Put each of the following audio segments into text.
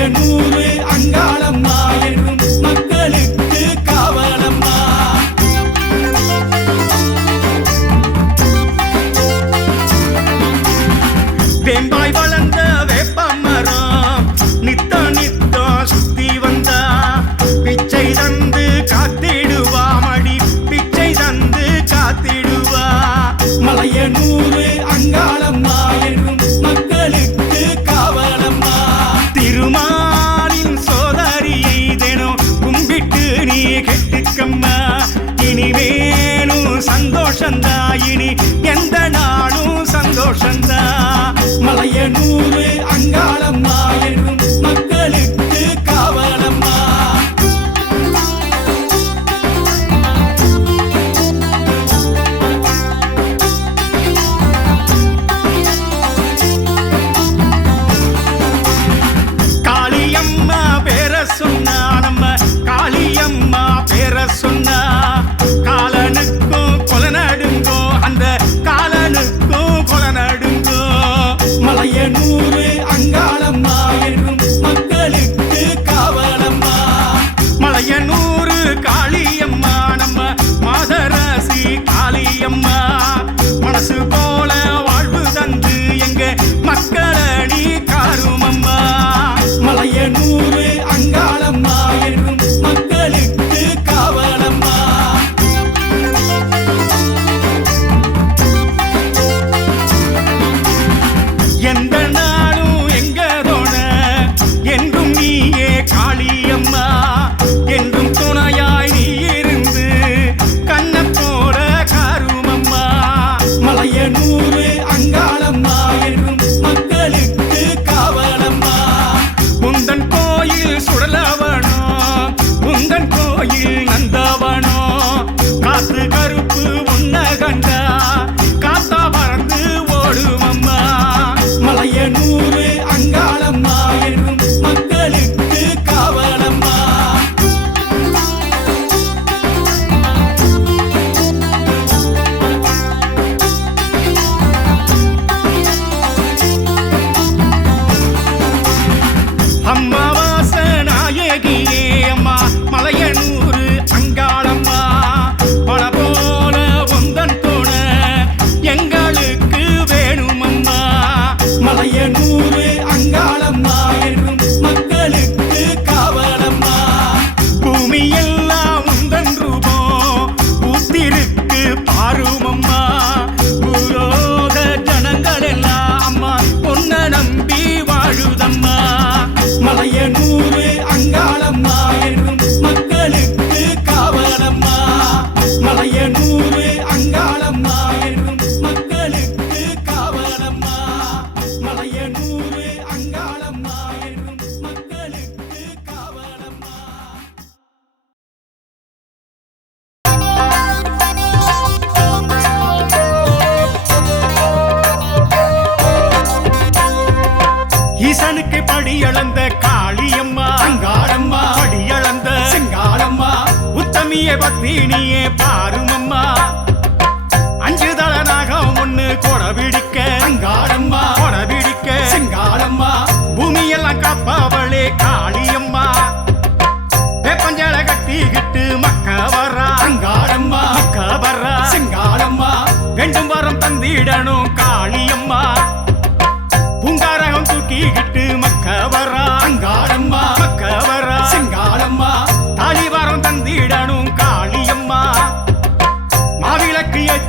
நாயனூரு அங்காளம் நாயனும் மக்களுக்கு காவலம்மா. வேம்பாய் வளர்ந்த வேப்பமரம் நித்த நித்த சுத்தி வந்தா. பிச்சை தந்து காத்திடுவா மடி. பிச்சை தந்து காத்திடுவா. மலையனூரு சந்தோஷந்தா இனி எந்த நாளும் சந்தோஷந்தா. மலைய நூறு அங்காளம்மா அடியளந்த படியளந்த காளியம்மா அங்காளம்மா படியளந்த செங்காளம்மா உத்தமிய பத்தினியே பாருமம்மா. அஞ்சு தல நாகம் ஒண்ணு கொடபிடிக்க அங்காளம்மா கொடபிடிக்க.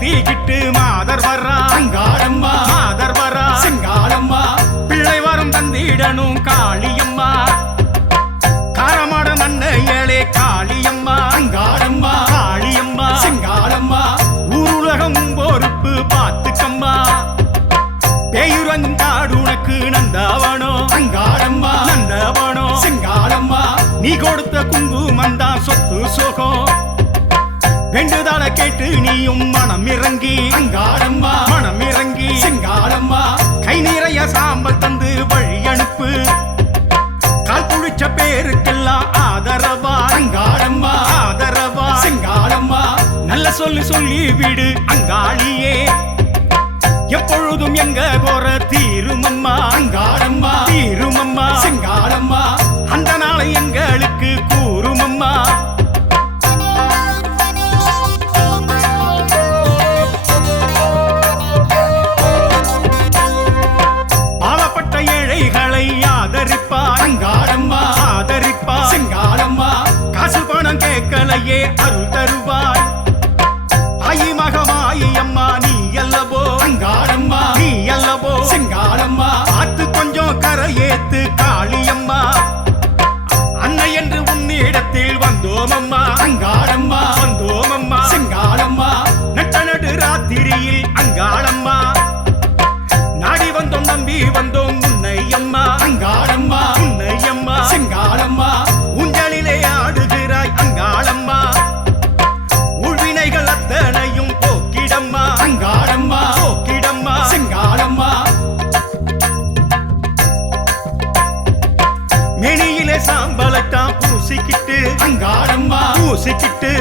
ஏத்திக்கிட்டு மாதர் வர்றா. அங்காளம்மா மாதர் வர்றா. செங்காளம்மா பிள்ளை வரம் தந்திடணும் காளியம்மா. காரமாட நன்னையளே காளியம்மா. அங்காளம்மா காளியம்மா. செங்காளம்மா ஊருலகம் பொறுப்பு பார்த்துக்கம்மா. பேயுறங்கும் காடு உனக்கு நந்தவனோ அங்காளம்மா நந்தவனோ செங்காளம்மா நீ கொடுத்த குங்குமம் தான் சொத்து சுகம். வேண்டுதல கேட்டு நீயும் மனம் இறங்கி. அங்காளம்மா மனம் இறங்கி. செங்காளம்மா கை நிறைய சாம்பல் தந்து வழி அனுப்பு. கால் புளிச்ச பேருக்கெல்லாம் ஆதரவா. அங்காளம்மா ஆதரவா. செங்காளம்மா நல்ல சொல்லி சொல்லி விடு அங்காளியே. எப்பொழுதும் எங்க கோர தீருமம்மா. அங்காளம்மா தீருமம்மா. செங்காளம்மா கேட்கலையே அருள் தருவாய். ஆயி மகமாயி அம்மா நீ அல்லவோ? அங்காளம்மா நீ அல்லவோ? செங்காளம்மா பார்த்து கொஞ்சம் கரையேத்து காளியம்மா அன்னை என்று உன்னிடத்தில் வந்தோம் அம்மா. அங்காளம்மா வந்தோம் அம்மா. செங்காளம்மா நட்ட நடு ராத்திரியில் அங்காளம்மா. நாடி வந்தோம் நம்பி வந்தோம் உன்னை அம்மா.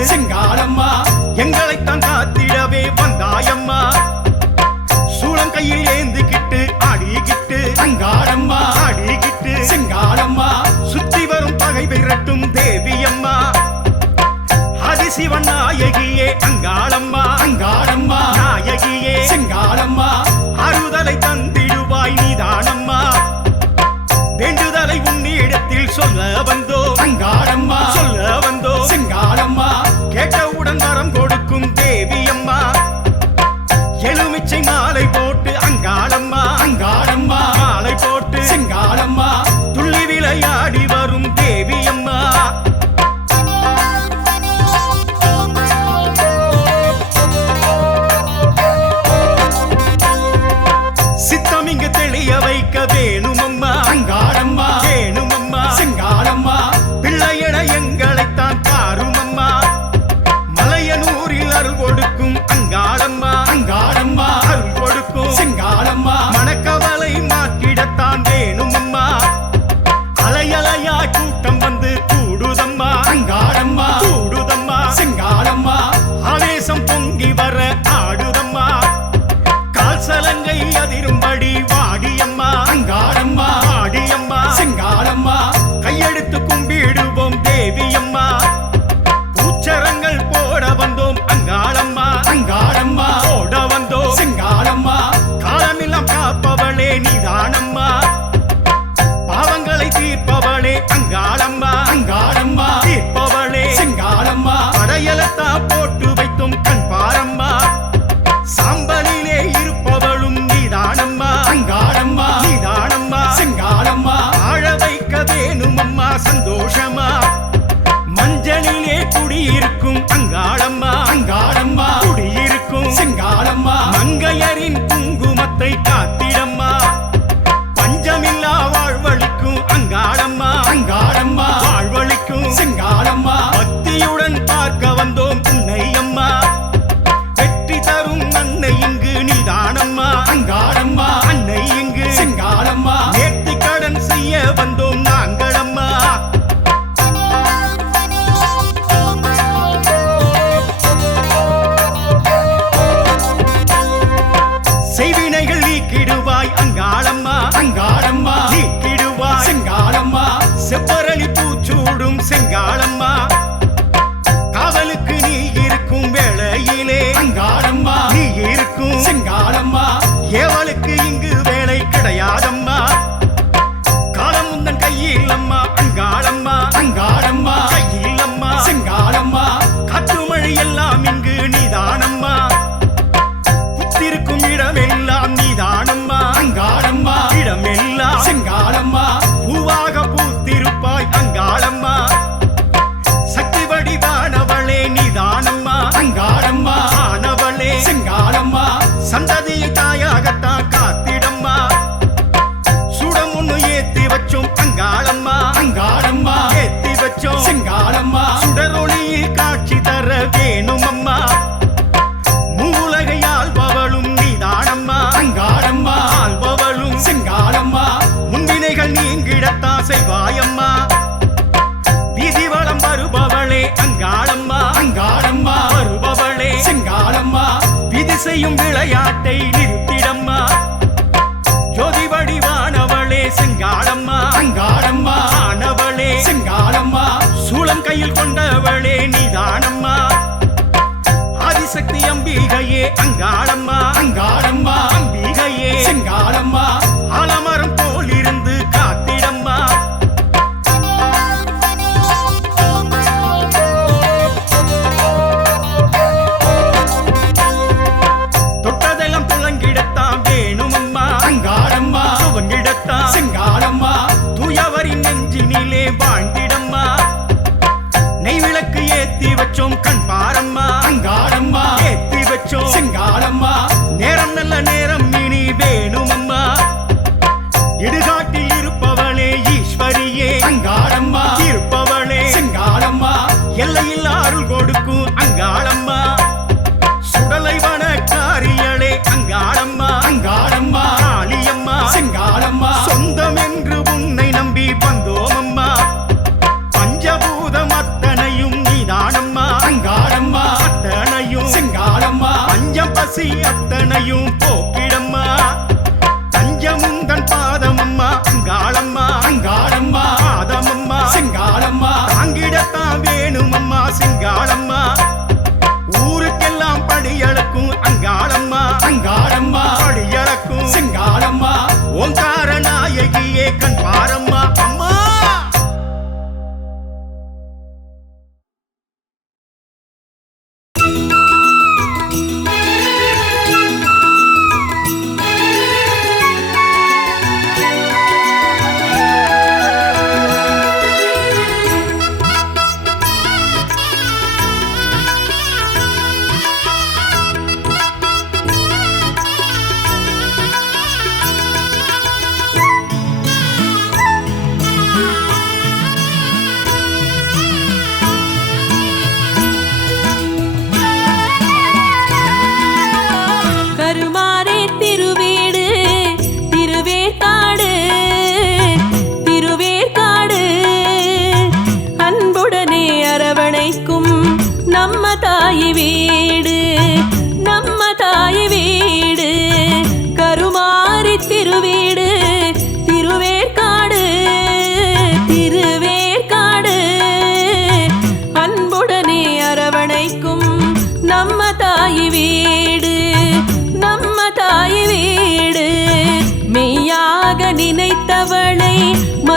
செங்காலம்மா எங்களைத்தான் காத்திடவே வந்தாயம்மா. சூளங்கையில் ஏந்திக்கிட்டு ஆடிக்கிட்டு செங்காலம்மா ஆடிக்கிட்டு செங்காலம்மா சுத்தி வரும் பகை விரட்டும் தேவியம்மா. அதிசிவன் நாயகியே அங்காளம்மா. அங்காளம்மா. நாயகியே செங்காலம்மா அறுதலை தந்திடுவாய் நீதானம்மா. வேண்டுதலை உன்னிடத்தில் சொல்ல வந்த அங்காளம்மா. அங்காள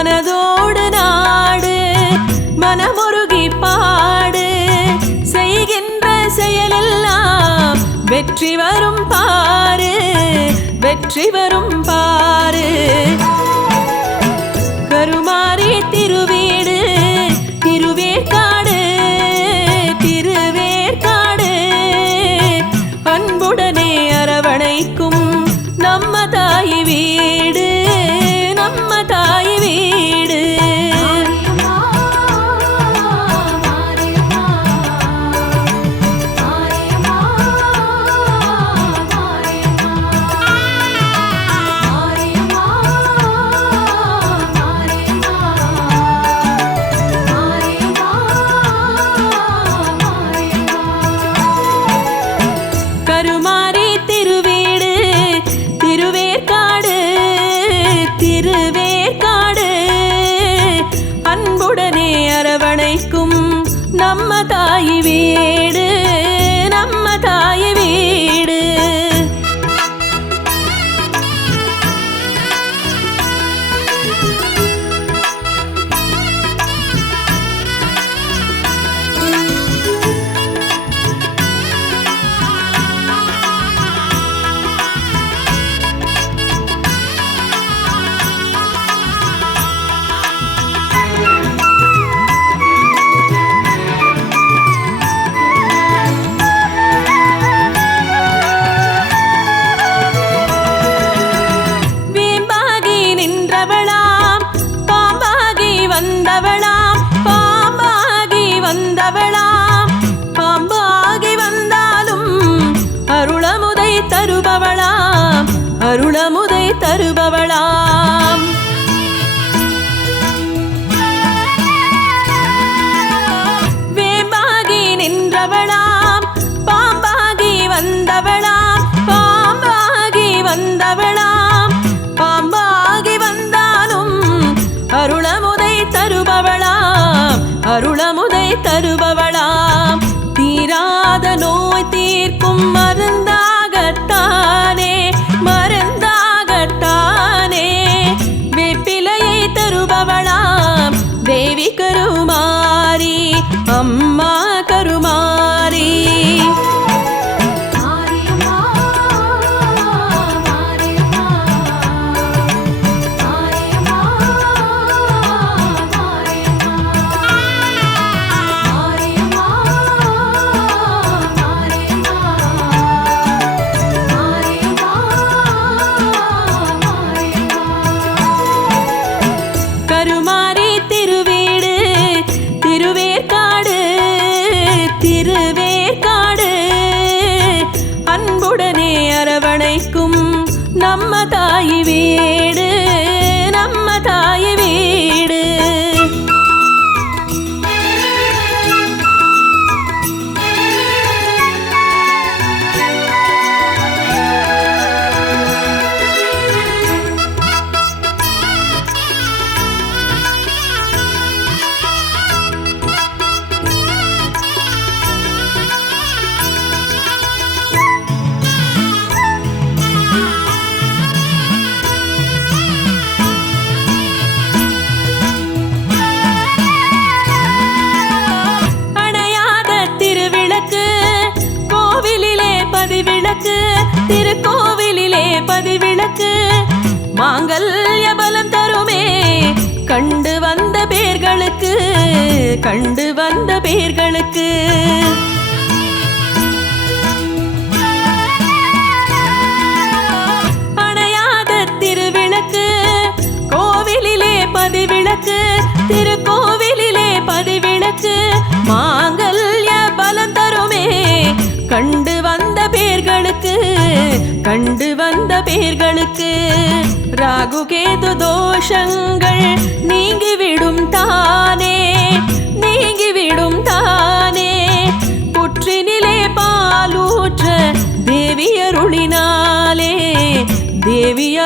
மனதோடு நாடு மனமுருகி பாடு செய்கின்ற செயலெல்லாம் வெற்றி வரும் பாரு வெற்றி வரும் பாரு. தாய் வீடு அம்மா கண்டு வந்த பேர்களுக்கு. அணையாத திருவிளக்கு கோவிலிலே பதிவிளக்கு திருக்கோவிலிலே பதிவிளக்கு மாங்கல்ய பலம் தருமே. கண்டு வந்த பேர்களுக்கு கண்டு வந்த பேர்களுக்கு. ராகுகேது தோஷங்கள் நீங்கிவிடும் தானே. நீங்கிவிடும் தானே. புற்றினிலே பாலூற்ற தேவி அருளினாலே. தேவி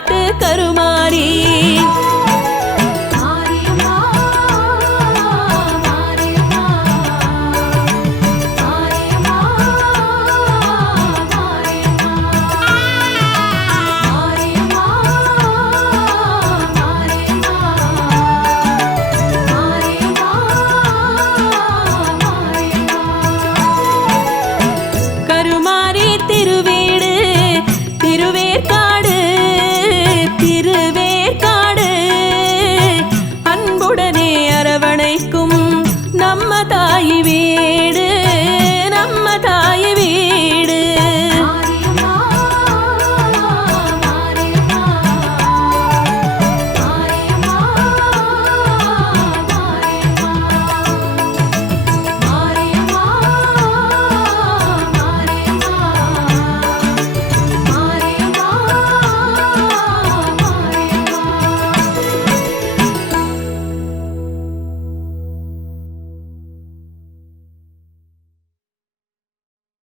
காட்டு கருமா